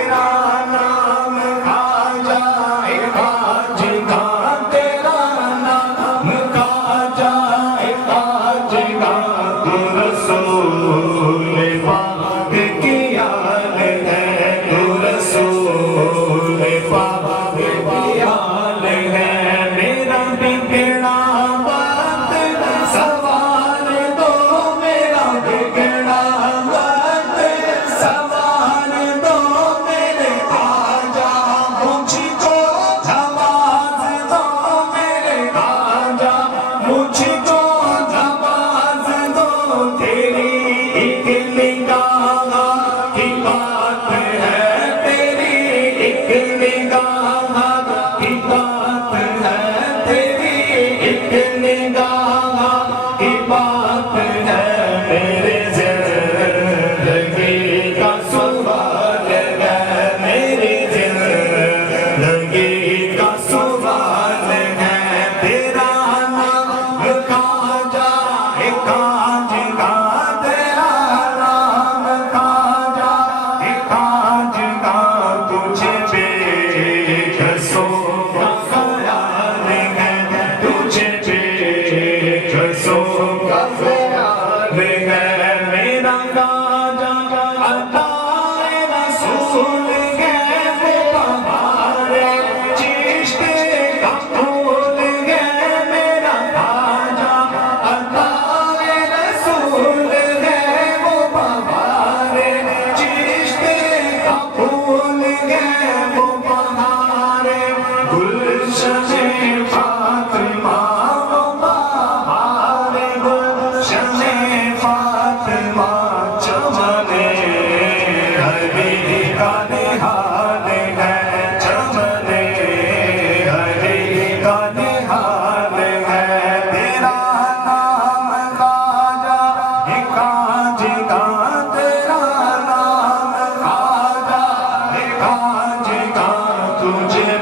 تیرا نام خواجہ ہے خواجہ تیرا نام خواجہ ہے خواجہ تو رسول پاک کی آل ہے تو رسول پاک کی آل ہے میرا بگڑا وقت سوار دو میرا بگڑا وقت سوار دو میرے خواجہ مجھ کو جواز دو میرے خواجہ مجھ کو جواز دو تیری ایک نگاہ کی بات ہے تیری ایک نگاہ کی بات ہے تیری ایک نگاہ کی بات ہے میرے زندگی کا سوال ہے میری زندگی کا سوال ہے تیرا نام خواجہ ہے خواجہ تیرا نام خواجہ ہے خواجہ تجھے بے کسوں کا خیال ہے تجھے بے کسوں کا خیال ہے میرا خواجہ عطائے رسول ہے وہ بہارے چشت کا پھول ہے میرا خواجہ عطائے رسول ہے وہ بہارے چشت کا پھول ہے وہ بہارے گلشن فاطمہ وہ بہارے گلشن فاطمہ چمنے ہری کا نہال ہے چمنے ہری کا نہال ہے تیرا نام خواجہ ہے خواجہ تیرا نام خواجہ ہے خواجہ تجھے